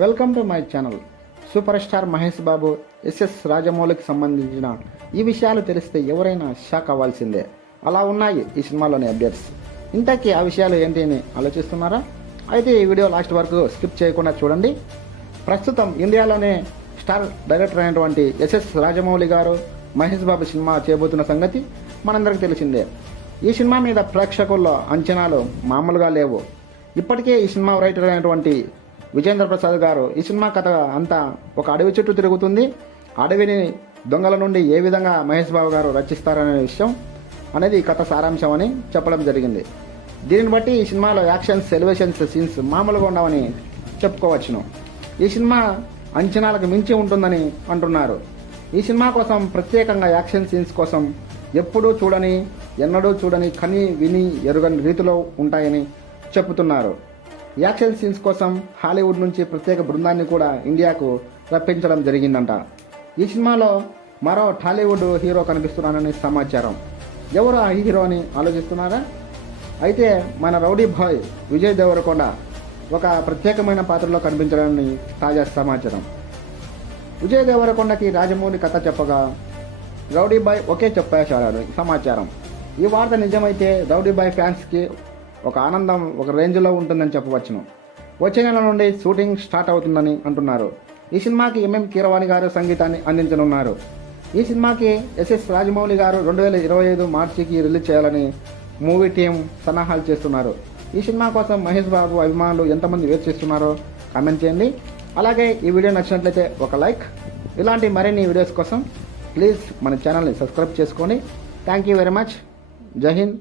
Welcome to my channel. Superstar Mahesh Babu SS రాజమౌళికి సంబంధించిన ఈ విషయాలు తెలిస్తే ఎవరైనా షాక్ అవ్వాల్సిందే. అలా ఉన్నాయి ఈ సినిమాలోని అప్డేట్స్. ఇంతకీ ఆ విషయాలు ఏంటి అని ఆలోచిస్తున్నారా? అయితే ఈ వీడియో లాస్ట్ వరకు స్కిప్ చేయకుండా చూడండి. ప్రస్తుతం ఇండియాలోనే స్టార్ డైరెక్టర్ అయినటువంటి ఎస్ఎస్ రాజమౌళి గారు మహేష్ బాబు సినిమా చేయబోతున్న సంగతి మనందరికీ తెలిసిందే. ఈ సినిమా మీద ప్రేక్షకుల్లో అంచనాలు మామూలుగా లేవు. ఇప్పటికే ఈ సినిమా రైటర్ అయినటువంటి విజేంద్ర ప్రసాద్ గారు ఈ సినిమా కథ అంతా ఒక అడవి చుట్టూ తిరుగుతుంది. అడవిని దొంగల నుండి ఏ విధంగా మహేష్ బాబు గారు రచిస్తారనే విషయం అనేది ఈ కథ సారాంశం అని చెప్పడం జరిగింది. దీనిని బట్టి ఈ సినిమాలో యాక్షన్స్, ఎలివేషన్స్, సీన్స్ మామూలుగా ఉండవని చెప్పుకోవచ్చును. ఈ సినిమా అంచనాలకు మించి ఉంటుందని అంటున్నారు. ఈ సినిమా కోసం ప్రత్యేకంగా యాక్షన్ సీన్స్ కోసం ఎన్నడూ చూడని కని విని ఎరుగని రీతిలో ఉంటాయని చెబుతున్నారు. యాక్షన్ సీన్స్ కోసం హాలీవుడ్ నుంచి ప్రత్యేక బృందాన్ని కూడా ఇండియాకు రప్పించడం జరిగిందంట. ఈ సినిమాలో మరో టాలీవుడ్ హీరో కనిపిస్తున్నానని సమాచారం. ఎవరు ఆ హీరో అని ఆలోచిస్తున్నారా? అయితే మన రౌడీ బాయ్ విజయ్ దేవరకొండ ఒక ప్రత్యేకమైన పాత్రలో కనిపించడాన్ని తాజా సమాచారం. విజయ్ దేవరకొండకి రాజమౌళి కథ చెప్పగా రౌడీ బాయ్ ఒకే చెప్పేశారని సమాచారం. ఈ వార్త నిజమైతే రౌడీ బాయ్ ఫ్యాన్స్కి ఒక ఆనందం ఒక రేంజ్లో ఉంటుందని చెప్పవచ్చును. వచ్చే నెల నుండి షూటింగ్ స్టార్ట్ అవుతుందని అంటున్నారు. ఈ సినిమాకి ఎంఎం కీరవాణి గారు సంగీతాన్ని అందించనున్నారు. ఈ సినిమాకి ఎస్ఎస్ రాజమౌళి గారు 2025 మార్చికి రిలీజ్ చేయాలని మూవీ టీం సన్నాహాలు చేస్తున్నారు. ఈ సినిమా కోసం మహేష్ బాబు అభిమానులు ఎంతమంది వెయిట్ చేస్తున్నారో కామెంట్ చేయండి. అలాగే ఈ వీడియో నచ్చినట్లయితే ఒక లైక్. ఇలాంటి మరిన్ని వీడియోస్ కోసం ప్లీజ్ మన ఛానల్ని సబ్స్క్రైబ్ చేసుకోండి. Thank you very much. జై హింద్.